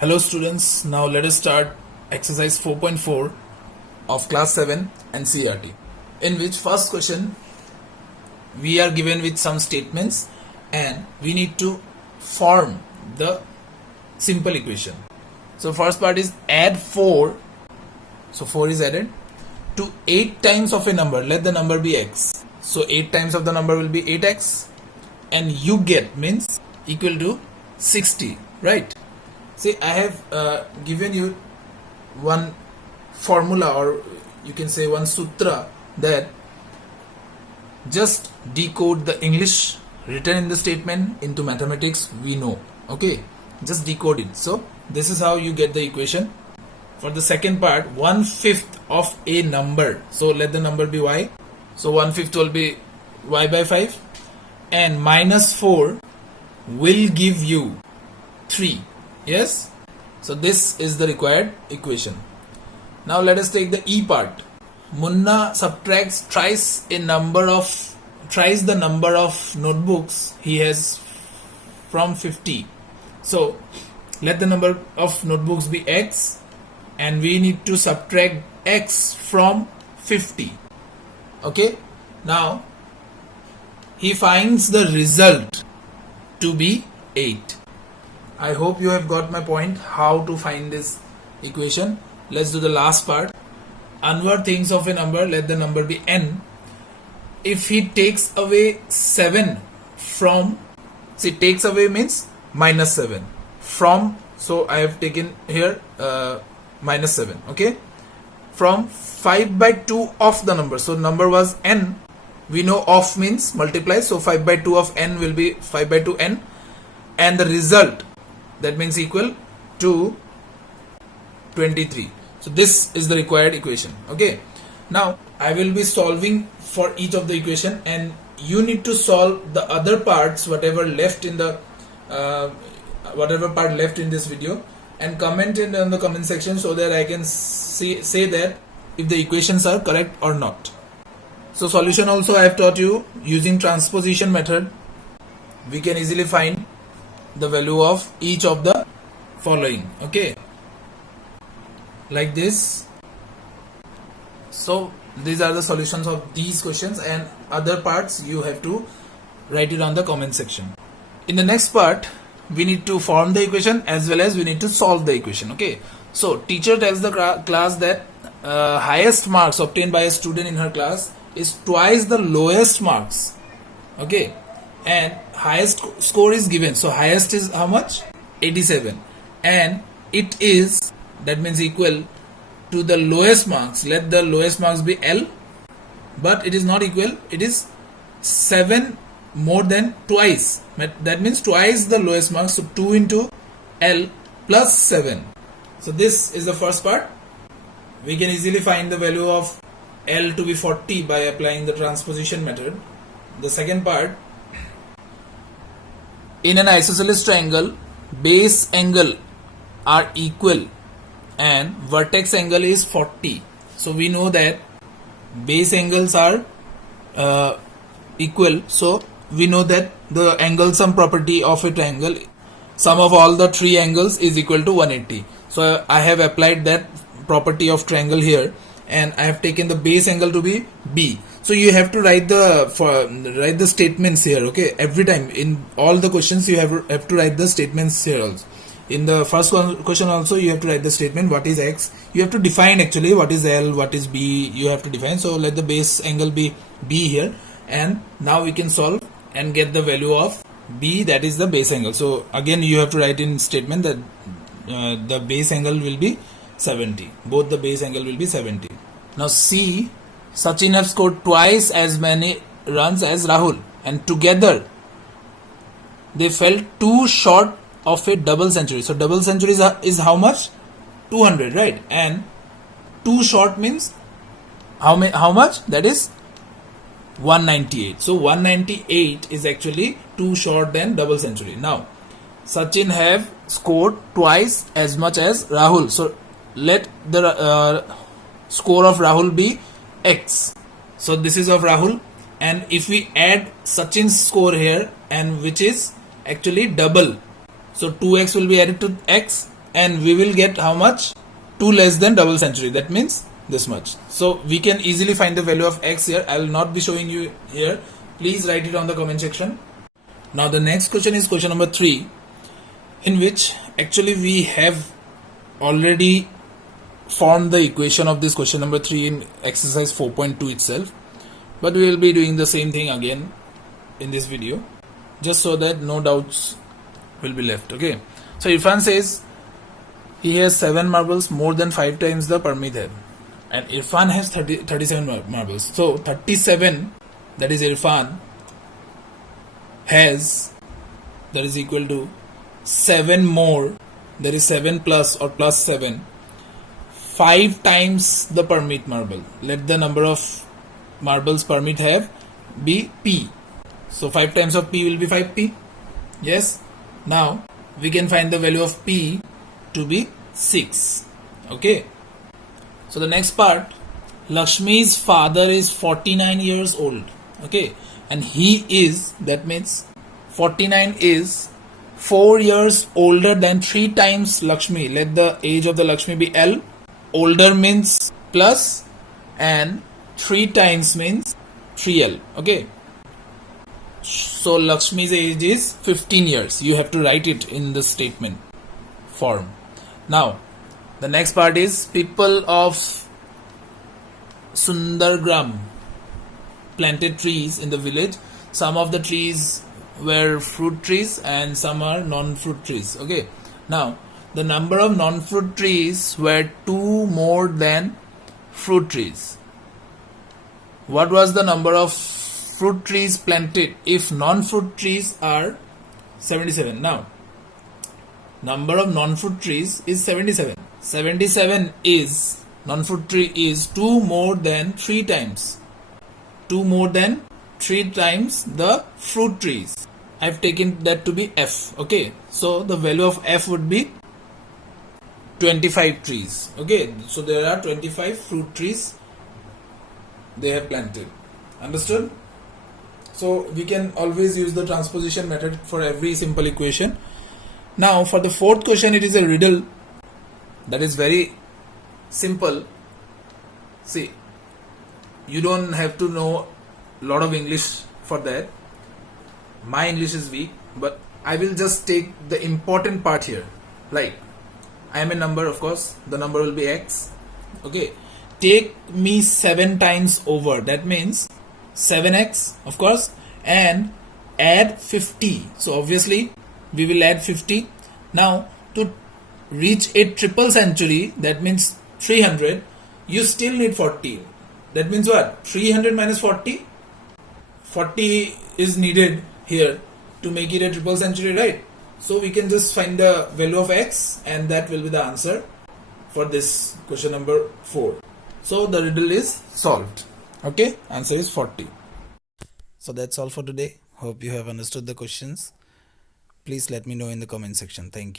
Hello students, now let us start exercise 4.4 of class 7 NCERT, in which first question we are given with some statements and we need to form the simple equation. So first part is add 4, so 4 is added to 8 times of a number, let the number be x. So 8 times of the number will be 8x and you get means equal to 60, right? See, I have given you one formula, or you can say one sutra, that just decode the English written in the statement into mathematics we know. Okay, just decode it. So this is how you get the equation. For the second part, 1/5 of a number, so let the number be y. So 1/5 will be y by 5 and minus 4 will give you 3. Yes, so this is the required equation. Now let us take the E part. Munna subtracts twice the number of notebooks he has from 50. So let the number of notebooks be x and we need to subtract x from 50. Okay, now he finds the result to be 8. I hope you have got my point how to find this equation. Let's do the last part. Anwar thinks of a number, let the number be n. If he takes away 7 from, see, takes away means minus 7 from, so I have taken here minus 7, okay, from 5 by 2 of the number. So number was n, we know of means multiply, so 5 by 2 of n will be 5 by 2 n, and the result, that means equal to 23. So this is the required equation. Okay, now I will be solving for each of the equation and you need to solve the other parts, whatever left in the whatever part left in this video, and comment in the comment section so that I can say that if the equations are correct or not. So solution also I have taught you using transposition method. We can easily find the value of each of the following, okay, like this. So these are the solutions of these questions, and other parts you have to write it on the comment section. In the next part we need to form the equation as well as we need to solve the equation. Okay, so teacher tells the class that highest marks obtained by a student in her class is twice the lowest marks, okay, and highest score is given. So highest is how much? 87, and it is, that means equal to the lowest marks, let the lowest marks be L, but it is not equal, it is 7 more than twice, that means twice the lowest marks, so 2 into L plus 7. So this is the first part. We can easily find the value of L to be 40 by applying the transposition method. The second part, in an isosceles triangle, base angle are equal and vertex angle is 40. So we know that base angles are equal, so we know that the angle sum property of a triangle, sum of all the 3 angles is equal to 180. So I have applied that property of triangle here and I have taken the base angle to be B. So you have to write the statements here, okay, every time in all the questions you have to write the statements here also. In the first question also you have to write the statement what is x, you have to define actually what is L, what is B, you have to define. So let the base angle be B here, and now we can solve and get the value of B, that is the base angle. So again you have to write in statement that the base angle will be 70, both the base angle will be 70. Now C, Sachin have scored twice as many runs as Rahul and together they fell too short of a double century. So double century is how much? 200, right? And too short means how much? That is 198. So 198 is actually too short than double century. Now Sachin have scored twice as much as Rahul. So let the score of Rahul be x. So this is of Rahul, and if we add Sachin's score here, and which is actually double, so 2x will be added to x and we will get how much? 2 less than double century. That means this much. So we can easily find the value of x here. I will not be showing you here. Please write it on the comment section. Now the next question is question number 3, in which actually we have already formed the equation of this question number 3 in exercise 4.2 itself, but we will be doing the same thing again in this video, just so that no doubts will be left. Okay, so Irfan says he has 7 marbles, more than 5 times the Parmeet have, and Irfan has 37 marbles. So 37, that is Irfan has, that is equal to 7 more, that is 7 plus or plus 7, 5 times the Parmeet marble. Let the number of marbles Parmeet have be P. So 5 times of P will be 5P. Yes. Now we can find the value of P to be 6. Okay. So the next part, Lakshmi's father is 49 years old. Okay. And he is, that means 49 is 4 years older than 3 times Lakshmi. Let the age of the Lakshmi be L. Older means plus and 3 times means 3L. Okay. So Lakshmi's age is 15 years. You have to write it in the statement form. Now the next part is people of Sundargram planted trees in the village. Some of the trees were fruit trees and some are non-fruit trees. Okay. Now the number of non-fruit trees were 2 more than fruit trees. What was the number of fruit trees planted if non-fruit trees are 77? Now number of non-fruit trees is 77. 77 is, non-fruit tree is 2 more than 3 times. 2 more than 3 times the fruit trees. I have taken that to be F. Okay. So the value of F would be 25 trees. Okay. So there are 25 fruit trees they have planted. Understood? So we can always use the transposition method for every simple equation. Now for the 4th question, it is a riddle that is very simple. See, you don't have to know a lot of English for that. My English is weak, but I will just take the important part here. Like, I am a number, of course, the number will be x. Okay, take me 7 times over, that means 7x, of course, and add 50. So obviously we will add 50. Now to reach a triple century, that means 300, you still need 40. That means what? 300 minus 40? 40 is needed here to make it a triple century, right? So we can just find the value of x, and that will be the answer for this question number 4. So the riddle is solved. Okay, answer is 40. So that's all for today. Hope you have understood the questions. Please let me know in the comment section. Thank you.